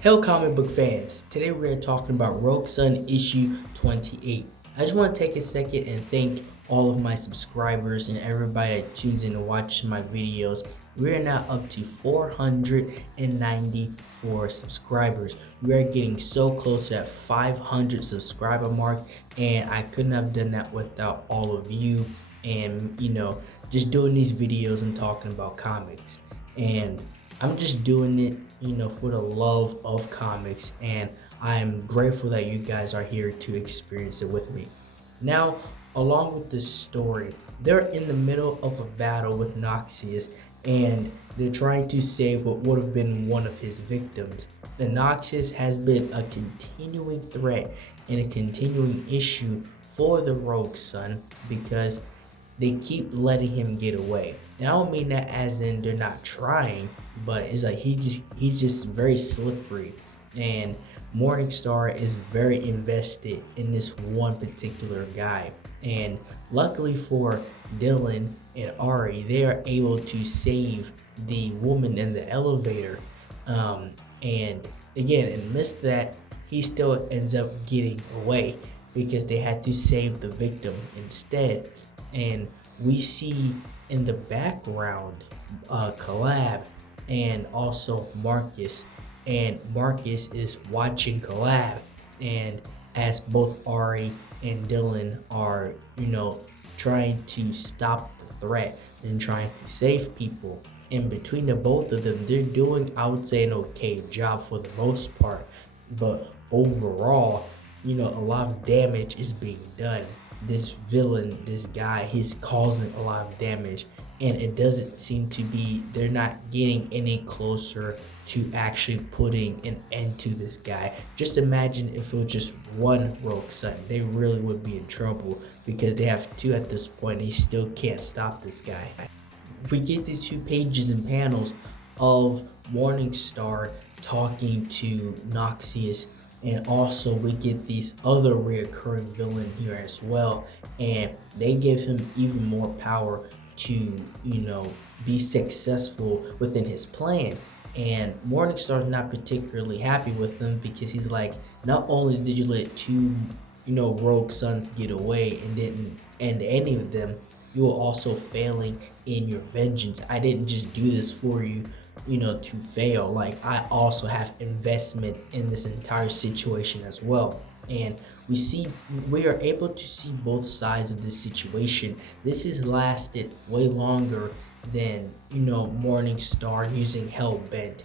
Hello, comic book fans. Today we are talking about Rogue Sun issue 28. I just want to take a second and thank all of my subscribers and everybody that tunes in to watch my videos. We are now up to 494 subscribers. We are getting so close to that 500 subscriber mark, and I couldn't have done that without all of you and, just doing these videos and talking about comics. And I'm just doing it, for the love of comics, and I'm grateful that you guys are here to experience it with me. Now, along with this story, they're in the middle of a battle with Noxious, and they're trying to save what would have been one of his victims. The Noxious has been a continuing threat and a continuing issue for the Rogue Sun because they keep letting him get away. And I don't mean that as in they're not trying, but it's like he's just very slippery. And Morningstar is very invested in this one particular guy. And luckily for Dylan and Ari, they are able to save the woman in the elevator. And again, amidst that, he still ends up getting away because they had to save the victim instead. And we see in the background Collab and also Marcus, and Marcus is watching Collab, and as both Ari and Dylan are trying to stop the threat and trying to save people, in between the both of them, they're doing, I would say, an okay job for the most part, but overall, a lot of damage is being done. This villain, this guy, he's causing a lot of damage, and it doesn't seem to be, they're not getting any closer to actually putting an end to this guy. Just imagine if it was just one Rogue Sun, they really would be in trouble because they have two at this point. They still can't stop this guy. We get these 2 pages and panels of Morningstar talking to Noxious, and also we get these other reoccurring villain here as well, and they give him even more power to be successful within his plan. And Morningstar's not particularly happy with them because he's like, not only did you let 2 Rogue Suns get away and didn't end any of them, you are also failing in your vengeance. I didn't just do this for you to fail. Like, I also have investment in this entire situation as well. And we are able to see both sides of this situation. This has lasted way longer than Morningstar using Hellbent.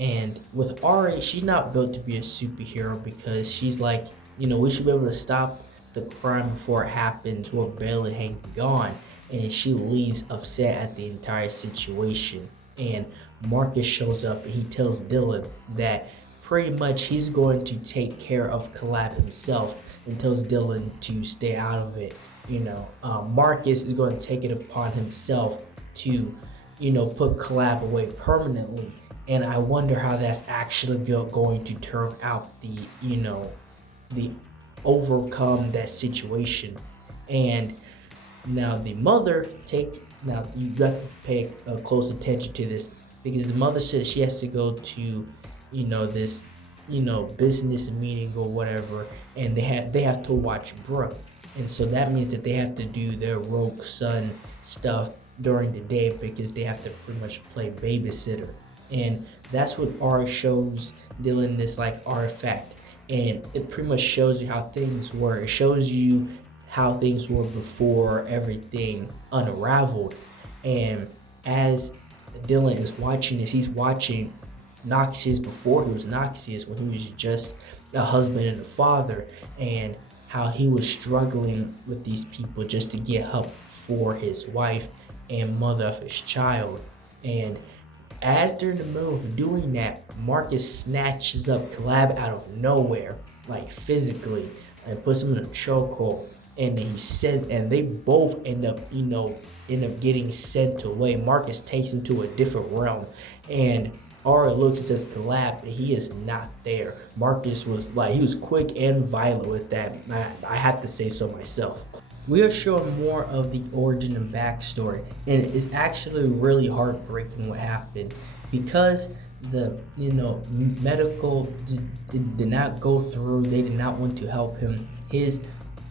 And with Ari, she's not built to be a superhero because she's like, we should be able to stop the crime before it happens. We're barely hanging on. And she leaves upset at the entire situation. And Marcus shows up and he tells Dylan that pretty much he's going to take care of Collab himself, and tells Dylan to stay out of it. Marcus is going to take it upon himself to put Collab away permanently, and I wonder how that's actually going to turn out, the overcome that situation. And now the mother now you got to pay close attention to this, because the mother says she has to go to this business meeting or whatever, and they have to watch Brooke, and so that means that they have to do their Rogue Sun stuff during the day because they have to pretty much play babysitter. And that's what Ari shows Dylan, this like artifact, and it pretty much shows you how things were. It shows you how things were before everything unraveled. And as Dylan is watching this, he's watching Noxious before he was Noxious, when he was just a husband and a father, and how he was struggling with these people just to get help for his wife and mother of his child. And as they're in the middle of doing that, Marcus snatches up Collab out of nowhere, like physically, and puts him in a chokehold. And they both end up getting sent away. Marcus takes him to a different realm, and Ari looks and says Collab, but he is not there. Marcus was he was quick and violent with that. I have to say so myself. We are shown more of the origin and backstory, and it's actually really heartbreaking what happened, because the medical did not go through. They did not want to help him. His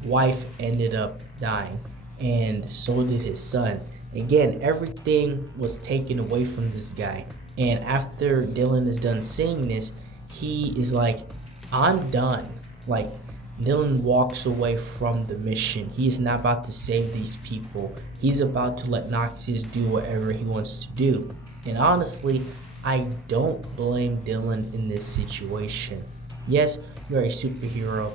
wife ended up dying, and so did his son. Again, everything was taken away from this guy. And after Dylan is done seeing this, he is like, I'm done. Like, Dylan walks away from the mission. He's not about to save these people. He's about to let Noxious do whatever he wants to do. And honestly, I don't blame Dylan in this situation. Yes, you're a superhero,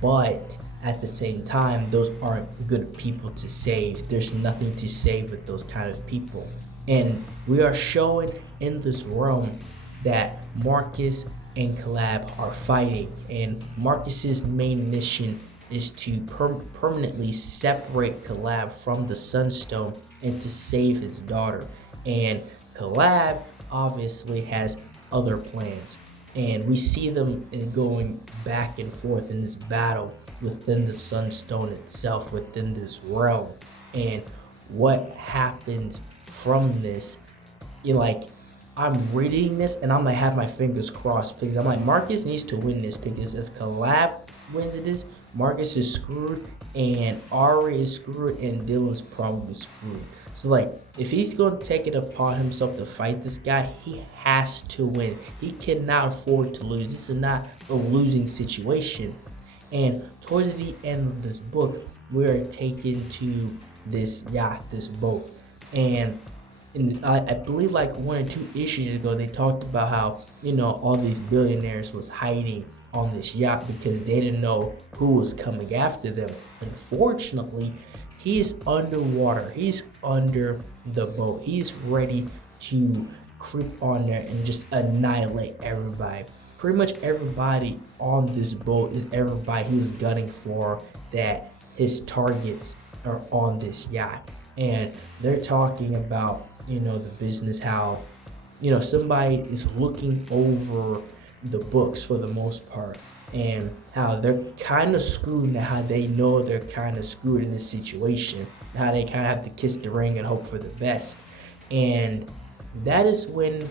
but at the same time, those aren't good people to save. There's nothing to save with those kind of people. And we are showing in this realm that Marcus and Calab are fighting, and Marcus's main mission is to permanently separate Calab from the Sunstone and to save his daughter. And Calab obviously has other plans, and we see them going back and forth in this battle within the Sunstone itself, within this realm. And what happens from this, I'm reading this and I'm like have my fingers crossed, because I'm like, Marcus needs to win this, because if Calab wins this, Marcus is screwed and Ari is screwed and Dylan's probably screwed. So like, if he's going to take it upon himself to fight this guy, he has to win. He cannot afford to lose. This is not a losing situation. And towards the end of this book, we're taken to this yacht, this boat. And I believe like 1 or 2 issues ago, they talked about how, all these billionaires was hiding on this yacht because they didn't know who was coming after them. Unfortunately, he's underwater. He's under the boat. He's ready to creep on there and just annihilate everybody. Pretty much everybody on this boat is everybody he was gunning for, that his targets are on this yacht. And they're talking about, the business, how, somebody is looking over the books for the most part, and how they're kind of screwed, and how they know they're kind of screwed in this situation, how they kind of have to kiss the ring and hope for the best. And that is when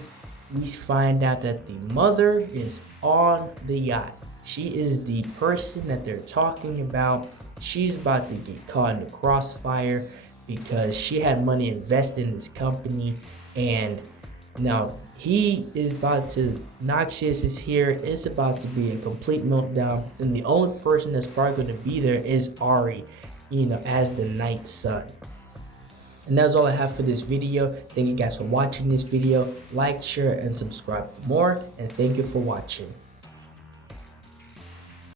we find out that the mother is on the yacht. She is the person that they're talking about. She's about to get caught in the crossfire because she had money invested in this company, and now he is about to, Noxious is here. It's about to be a complete meltdown, and the only person that's probably going to be there is Ari, as the Night Sun. And that's all I have for this video. Thank you guys for watching this video. Like, share, and subscribe for more, and thank you for watching.